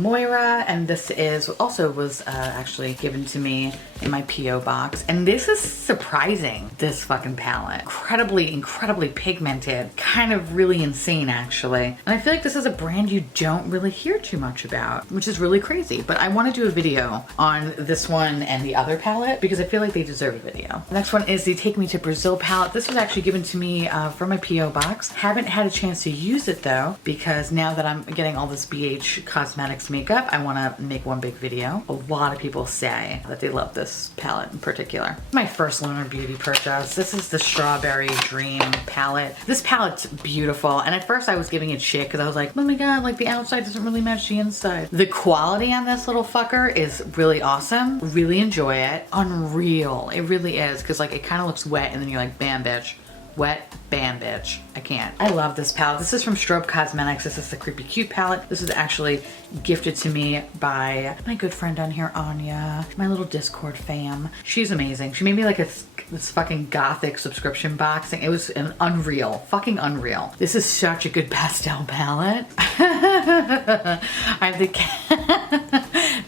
Moira, and this is also was actually given to me in my P.O. box. And this is surprising, this fucking palette. Incredibly pigmented. Kind of really insane, actually. And I feel like this is a brand you don't really hear too much about, which is really crazy. But I want to do a video on this one and the other palette because I feel like they deserve a video. The next one is the Take Me to Brazil palette. This was actually given to me from my P.O. box. Haven't had a chance to use it though, because now that I'm getting all this BH Cosmetics makeup, I want to make one big video. A lot of people say that they love this palette in particular. My first Lunar Beauty purchase. This is the Strawberry Dream palette. This palette's beautiful, and at first I was giving it shit because I was like, oh my god, like the outside doesn't really match the inside. The quality on this little fucker is really awesome. Really enjoy it. Unreal. It really is, because like it kind of looks wet and then you're like, bam bitch. Wet, bam bitch. I can't. I love this palette. This is from Luvs Cosmetics. This is the Creepy Cute palette. This is actually gifted to me by my good friend on here, Anya, my little Discord fam. She's amazing. She made me like this fucking gothic subscription box thing. It was an unreal, fucking unreal. This is such a good pastel palette. I have the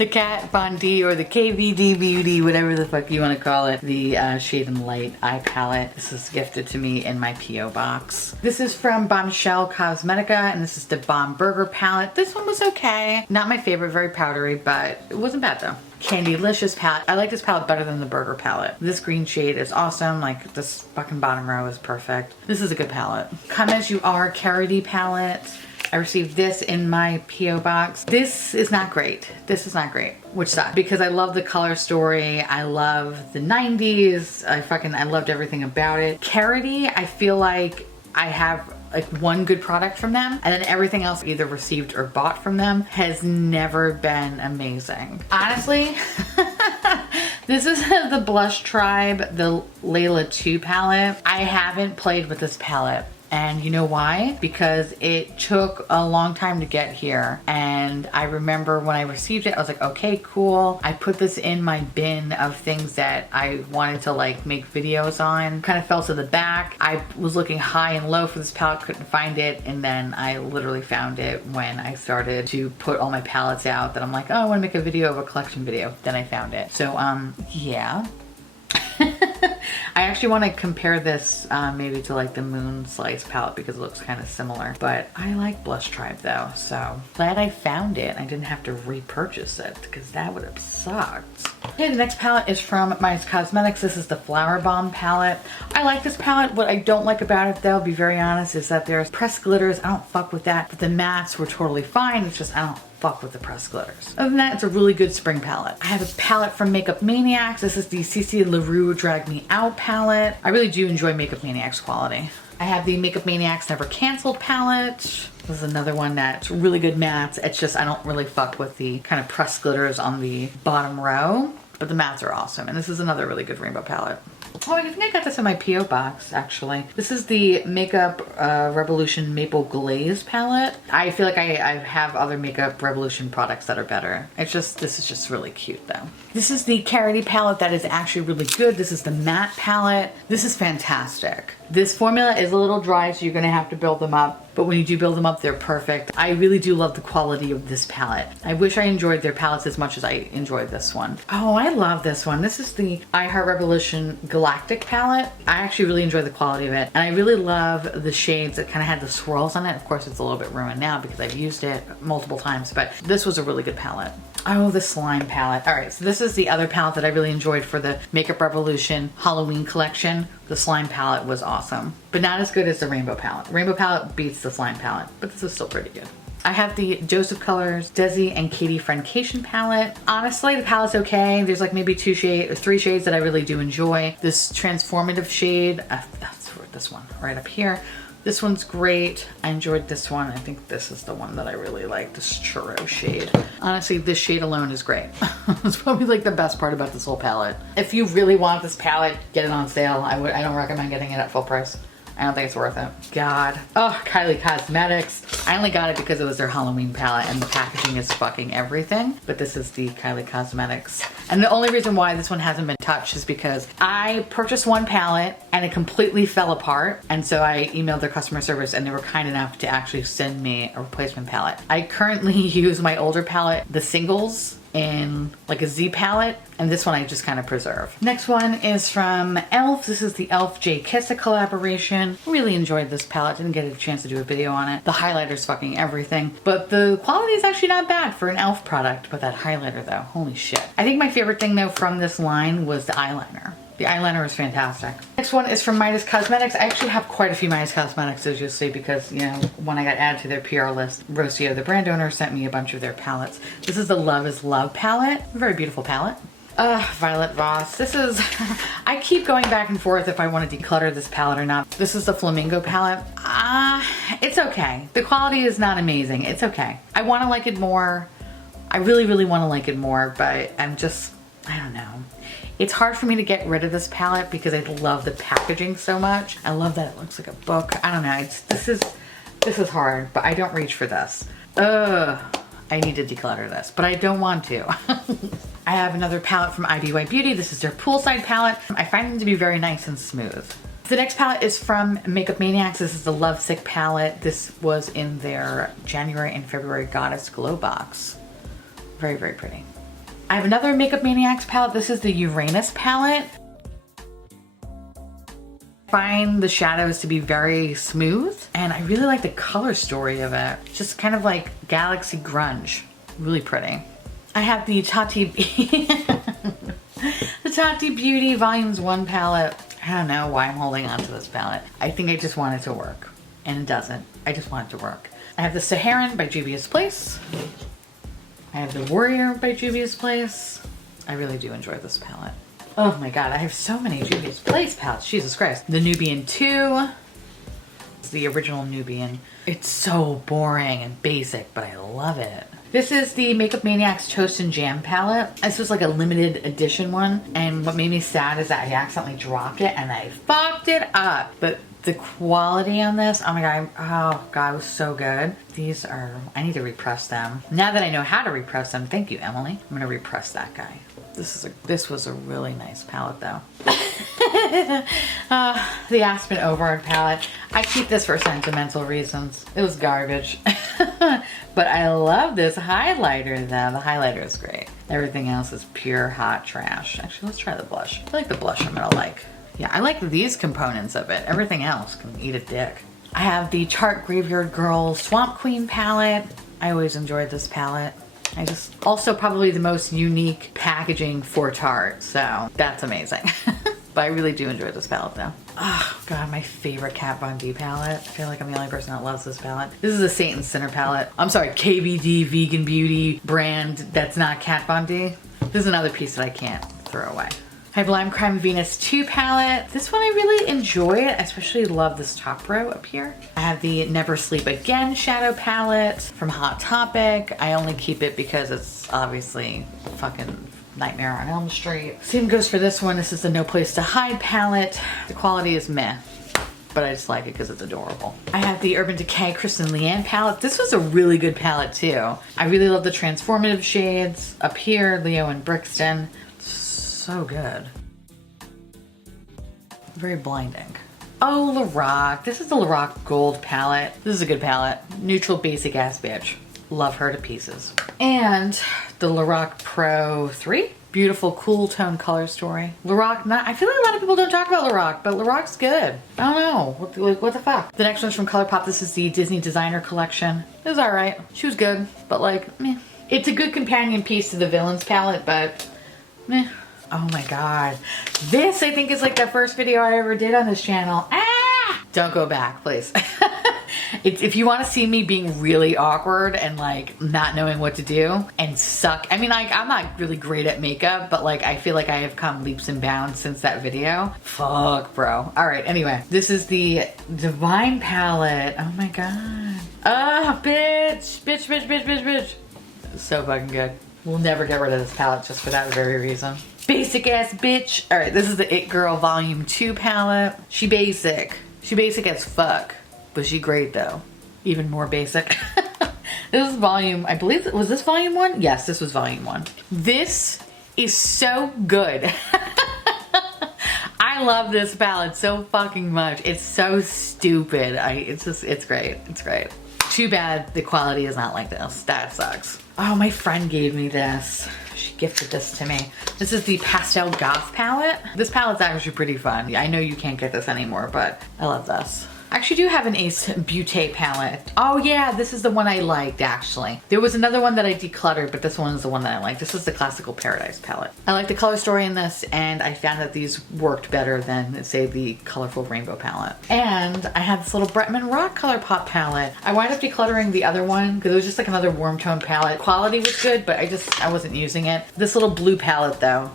Kat Von D or the KVD Beauty, whatever the fuck you want to call it, the Shade and Light eye palette. This is gifted to me in my P.O. box. This is from Bombshell Cosmetica, and this is the Bomb Burger palette. This one was okay. Not my favorite, very powdery, but it wasn't bad though. Candylicious palette. I like this palette better than the Burger palette. This green shade is awesome. Like this fucking bottom row is perfect. This is a good palette. Come As You Are Carity palette. I received this in my P.O. box. This is not great. This is not great, which sucks because I love the color story. I love the 90s. I loved everything about it. Carity, I feel like I have like one good product from them, and then everything else either received or bought from them has never been amazing. Honestly, this is the Blush Tribe, the Layla 2 palette. I haven't played with this palette. And you know why? Because it took a long time to get here. And I remember when I received it, I was like, okay, cool. I put this in my bin of things that I wanted to like make videos on. Kind of fell to the back. I was looking high and low for this palette, couldn't find it. And then I literally found it when I started to put all my palettes out that I'm like, oh, I want to make a video of a collection video. Then I found it. So, yeah. I actually want to compare this maybe to like the Moon Slice palette because it looks kind of similar. But I like Blush Tribe though, so glad I found it. I didn't have to repurchase it because that would have sucked. Okay, the next palette is from Menagerie Cosmetics. This is the Flower Bomb palette. I like this palette. What I don't like about it though, be very honest, is that there's pressed glitters. I don't fuck with that. But the mattes were totally fine. It's just I don't fuck with the pressed glitters. Other than that, it's a really good spring palette. I have a palette from Makeup Maniacs. This is the CC LaRue Drag Me Out palette. I really do enjoy Makeup Maniacs quality. I have the Makeup Maniacs Never Canceled palette. This is another one that's really good mattes. It's just I don't really fuck with the kind of pressed glitters on the bottom row, but the mattes are awesome. And this is another really good rainbow palette. Oh, I think I got this in my P.O. box, actually. This is the Makeup Revolution Maple-Glazed palette. I feel like I have other Makeup Revolution products that are better. This is just really cute, though. This is the Carity palette that is actually really good. This is the matte palette. This is fantastic. This formula is a little dry, so you're going to have to build them up. But when you do build them up, they're perfect. I really do love the quality of this palette. I wish I enjoyed their palettes as much as I enjoyed this one. Oh, I love this one. This is the I Heart Revolution Galactic palette. I actually really enjoy the quality of it. And I really love the shades that kind of had the swirls on it. Of course, it's a little bit ruined now because I've used it multiple times, but this was a really good palette. Oh, the slime palette. All right, so this is the other palette that I really enjoyed for the Makeup Revolution Halloween collection. The slime palette was awesome, but not as good as the rainbow palette. The rainbow palette beats the slime palette, but this is still pretty good. I have the Joseph Colors Desi and Katie Friendcation palette. Honestly, the palette's okay. There's like maybe 3 shades that I really do enjoy. This transformative shade, that's for this one right up here. This one's great. I enjoyed this one. I think this is the one that I really like, this churro shade. Honestly, this shade alone is great. It's probably like the best part about this whole palette. If you really want this palette, get it on sale. I don't recommend getting it at full price. I don't think it's worth it. God. Oh, Kylie Cosmetics. I only got it because it was their Halloween palette and the packaging is fucking everything. But this is the Kylie Cosmetics. And the only reason why this one hasn't been touched is because I purchased one palette and it completely fell apart. And so I emailed their customer service and they were kind enough to actually send me a replacement palette. I currently use my older palette, the singles, in like a Z palette, and this one I just kind of preserve. Next one is from e.l.f. This is the e.l.f. J Kissa collaboration. Really enjoyed this palette. Didn't get a chance to do a video on it. The highlighter's fucking everything, but the quality is actually not bad for an e.l.f. product. But that highlighter though, holy shit. I think my favorite thing though from this line was the eyeliner. The eyeliner is fantastic. Next one is from Midas Cosmetics. I actually have quite a few Midas Cosmetics, as you'll see, because, you know, when I got added to their PR list, Rocio, the brand owner, sent me a bunch of their palettes. This is the Love is Love palette. Very beautiful palette. Violet Voss. This is, I keep going back and forth if I want to declutter this palette or not. This is the Flamingo palette. It's okay. The quality is not amazing. It's okay. I want to like it more. I really, really want to like it more, but I'm just, I don't know. It's hard for me to get rid of this palette because I love the packaging so much. I love that it looks like a book. I don't know. This is hard, but I don't reach for this. I need to declutter this, but I don't want to. I have another palette from IBY Beauty. This is their Poolside palette. I find them to be very nice and smooth. The next palette is from Makeup Maniacs. This is the Love Sick palette. This was in their January and February Goddess Glow box. Very, very pretty. I have another Makeup Maniacs palette. This is the Uranus palette. I find the shadows to be very smooth and I really like the color story of it. Just kind of like galaxy grunge. Really pretty. I have the Tati the Tati Beauty Volumes 1 palette. I don't know why I'm holding on to this palette. I think I just want it to work and it doesn't. I just want it to work. I have the Saharan by Juvia's Place. I have the Warrior by Juvia's Place. I really do enjoy this palette. Oh my god, I have so many Juvia's Place palettes. Jesus Christ. The Nubian 2. It's the original Nubian. It's so boring and basic, but I love it. This is the Makeup Maniacs Toast and Jam palette. This was like a limited edition one. And what made me sad is that I accidentally dropped it and I fucked it up. But the quality on this, oh my god, oh god, it was so good. These are, I need to repress them. Now that I know how to repress them, thank you, Emily. I'm gonna repress that guy. This was a really nice palette though. The Aspen Overard palette. I keep this for sentimental reasons. It was garbage. But I love this highlighter though. The highlighter is great. Everything else is pure hot trash. Actually, let's try the blush. I feel like the blush I'm gonna like. Yeah, I like these components of it. Everything else can eat a dick. I have the Tarte Graveyard Girl Swamp Queen palette. I always enjoyed this palette. Also probably the most unique packaging for Tarte, so that's amazing. But I really do enjoy this palette though. Oh god, my favorite Kat Von D palette. I feel like I'm the only person that loves this palette. This is a Saint Sinner palette. I'm sorry, KVD Vegan Beauty brand that's not Kat Von D. This is another piece that I can't throw away. I have Lime Crime Venus 2 palette. This one I really enjoy. I especially love this top row up here. I have the Never Sleep Again shadow palette from Hot Topic. I only keep it because it's obviously fucking Nightmare on Elm Street. Same goes for this one. This is the No Place to Hide palette. The quality is meh, but I just like it because it's adorable. I have the Urban Decay Kristen Leanne palette. This was a really good palette too. I really love the transformative shades. Up here, Leo and Brixton. So good. Very blinding. Oh, Lorac. This is the Lorac Gold palette. This is a good palette. Neutral basic ass bitch. Love her to pieces. And the Lorac Pro 3. Beautiful cool tone color story. Lorac, I feel like a lot of people don't talk about Lorac, but Lorac's good. I don't know. What the fuck? The next one's from ColourPop. This is the Disney Designer Collection. It was alright. She was good, but like, meh. It's a good companion piece to the Villains palette, but meh. Oh my god. This I think is like the first video I ever did on this channel. Ah! Don't go back, please. If you want to see me being really awkward and like not knowing what to do and suck. I mean, like I'm not really great at makeup, but like I feel like I have come leaps and bounds since that video. Fuck, bro. All right, anyway. This is the Divine palette. Oh my god. Oh, bitch. Bitch, bitch, bitch, bitch, bitch. So fucking good. We'll never get rid of this palette just for that very reason. Basic ass bitch. All right, this is the It Girl Volume 2 palette. She basic. She basic as fuck, but she great though. Even more basic. This is volume, I believe, was this volume 1? Yes, this was volume 1. This is so good. I love this palette so fucking much. It's so stupid. It's great. It's great. Too bad the quality is not like this. That sucks. Oh, my friend gave me this. She gifted this to me. This is the Pastel Goth palette. This palette's actually pretty fun. I know you can't get this anymore, but I love this. I actually do have an Ace Beauty palette. Oh yeah, this is the one I liked actually. There was another one that I decluttered, but this one is the one that I like. This is the Classical Paradise palette. I like the color story in this, and I found that these worked better than, say, the Colorful Rainbow palette. And I had this little Bretman Rock ColourPop palette. I wound up decluttering the other one because it was just like another warm tone palette. Quality was good, but I wasn't using it. This little blue palette though,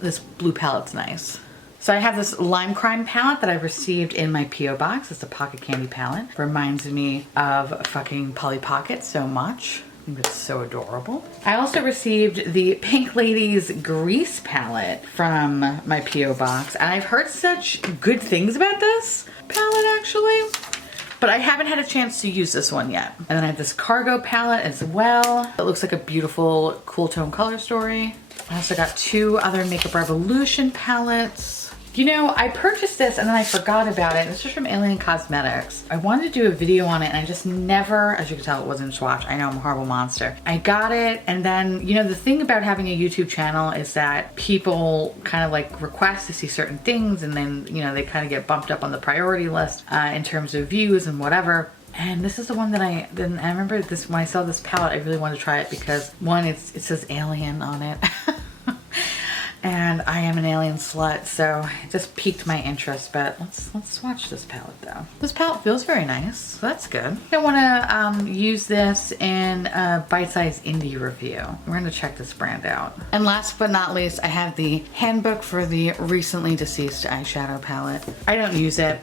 this blue palette's nice. So I have this Lime Crime palette that I received in my P.O. box. It's a pocket candy palette. Reminds me of fucking Polly Pocket so much. I think it's so adorable. I also received the Pink Ladies Grease palette from my P.O. box. And I've heard such good things about this palette actually. But I haven't had a chance to use this one yet. And then I have this Cargo palette as well. It looks like a beautiful cool tone color story. I also got 2 other Makeup Revolution palettes. You know, I purchased this and then I forgot about it. This is from Alien Cosmetics. I wanted to do a video on it and I just never, as you can tell, it wasn't swatch. I know I'm a horrible monster. I got it, and then, you know, the thing about having a YouTube channel is that people kind of like request to see certain things, and then, you know, they kind of get bumped up on the priority list in terms of views and whatever. And this is the one that I remember this when I saw this palette, I really wanted to try it because one, it says Alien on it. And I am an alien slut, so it just piqued my interest. But let's swatch this palette though. This palette feels very nice, so that's good. I want to use this in a bite-sized indie review. We're gonna check this brand out. And last but not least, I have the handbook for the recently deceased eyeshadow palette. I don't use it.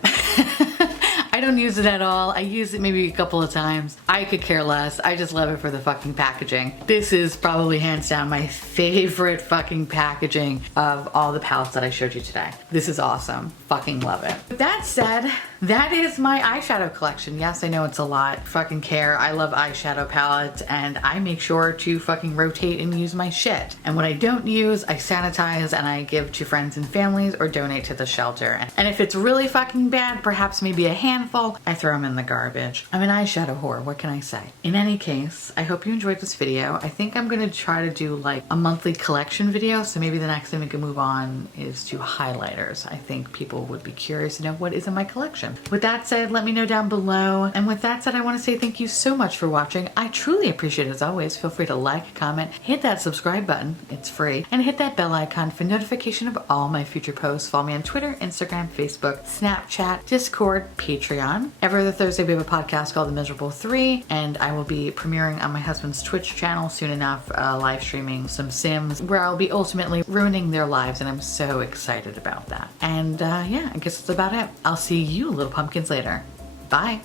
I don't use it at all. I use it maybe a couple of times. I could care less. I just love it for the fucking packaging. This is probably hands down my favorite fucking packaging of all the palettes that I showed you today. This is awesome. Fucking love it. With that said, that is my eyeshadow collection. Yes, I know it's a lot. Fucking care. I love eyeshadow palettes, and I make sure to fucking rotate and use my shit. And what I don't use, I sanitize and I give to friends and families or donate to the shelter. And if it's really fucking bad, perhaps maybe a handful, I throw them in the garbage. I'm an eyeshadow whore, what can I say? In any case, I hope you enjoyed this video. I think I'm gonna try to do like a monthly collection video, so maybe the next thing we can move on is to highlighters. I think people would be curious to know what is in my collection. With that said, let me know down below. And with that said, I want to say thank you so much for watching. I truly appreciate it as always. Feel free to like, comment, hit that subscribe button, it's free, and hit that bell icon for notification of all my future posts. Follow me on Twitter, Instagram, Facebook, Snapchat, Discord, Patreon. Every other Thursday we have a podcast called The Miserable 3, and I will be premiering on my husband's Twitch channel soon enough, live streaming some Sims where I'll be ultimately ruining their lives, and I'm so excited about that. And yeah, I guess that's about it. I'll see you little pumpkins later. Bye.